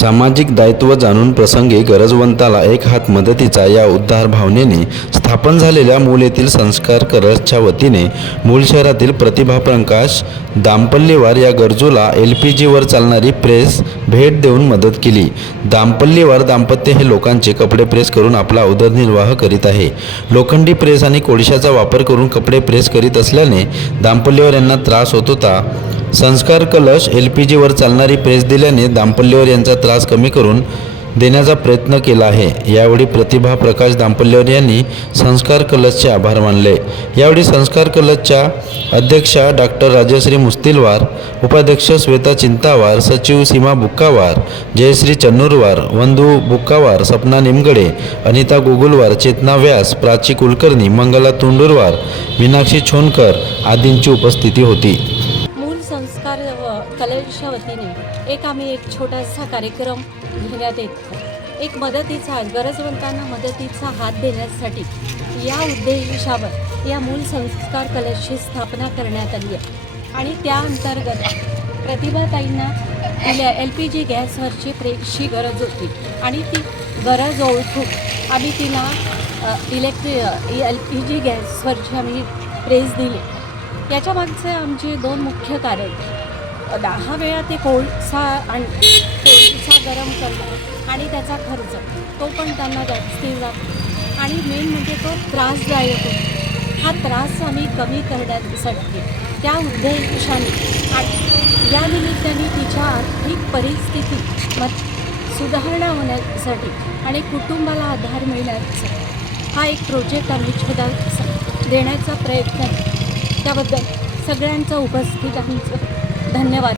सामाजिक दायित्व जाणून प्रसंगी गरजवंताला एक हात मदतीचा या उद्धार भावनेने स्थापन झालेल्या मूल येथील संस्कार करसच्या वतीने मूल शहरातील प्रतिभा प्रकाश दाम्पल्यवार या गरजूला एल पी जीवर चालणारी प्रेस भेट देऊन मदत केली. दाम्पल्यवार दाम्पत्य हे लोकांचे कपडे प्रेस करून आपला उदरनिर्वाह करीत आहे. लोखंडी प्रेस आणि कोळशाचा वापर करून कपडे प्रेस करीत असल्याने दाम्पल्यवार यांना त्रास होत होता. संस्कार कलश एल पी जीवर चालणारी प्रेस दिल्याने दाम्पल्यवर यांचा त्रास कमी करून देण्याचा प्रयत्न केला आहे. यावेळी प्रतिभा प्रकाश दाम्पल्यवर यांनी संस्कार कलशचे आभार मानले. यावेळी संस्कार कलशच्या अध्यक्षा डॉक्टर राजश्री मुस्तिलवार उपाध्यक्ष श्वेता चिंतावार सचिव सीमा बुक्कावार जयश्री चन्नूरवार वंदू बुक्कावार सपना निमगडे अनिता गोगुलवार चेतना व्यास प्राची कुलकर्णी मंगला तुंडुरवार मीनाक्षी छोनकर आदींची उपस्थिती होती. कलेच्या वतीने एक आम्ही एक छोटासा कार्यक्रम घेण्यात येत. एक मदतीचा गरजवंतांना मदतीचा हात देण्यासाठी या उद्देशावर या मूल संस्कार कलेची स्थापना करण्यात आली आहे. आणि त्या अंतर्गत प्रतिभाताईंना दिल्या एल पी जी गॅसवरची प्रेसची गरज होती. आणि ती गरज ओळखून आम्ही तिला इलेक्ट्रि एल पी जी गॅसवरची आम्ही प्रेस दिली. याच्या मागचे आमचे दोन मुख्य कारण दहा वेळा ते कोळसा आणि कोळसा गरम करणं आणि त्याचा खर्च तो पण त्यांना जास्ती जातो. आणि मेन म्हणजे तो त्रासदायक होतो. हा त्रास आम्ही कमी करण्यासाठी त्या उद्देशाने आणि या निमित्ताने तिच्या आर्थिक परिस्थिती मत सुधारणा होण्यासाठी आणि कुटुंबाला आधार मिळण्यासाठी हा एक प्रोजेक्ट आम्ही छोटा देण्याचा प्रयत्न त्याबद्दल सगळ्यांचं उपस्थितांचं धन्यवाद.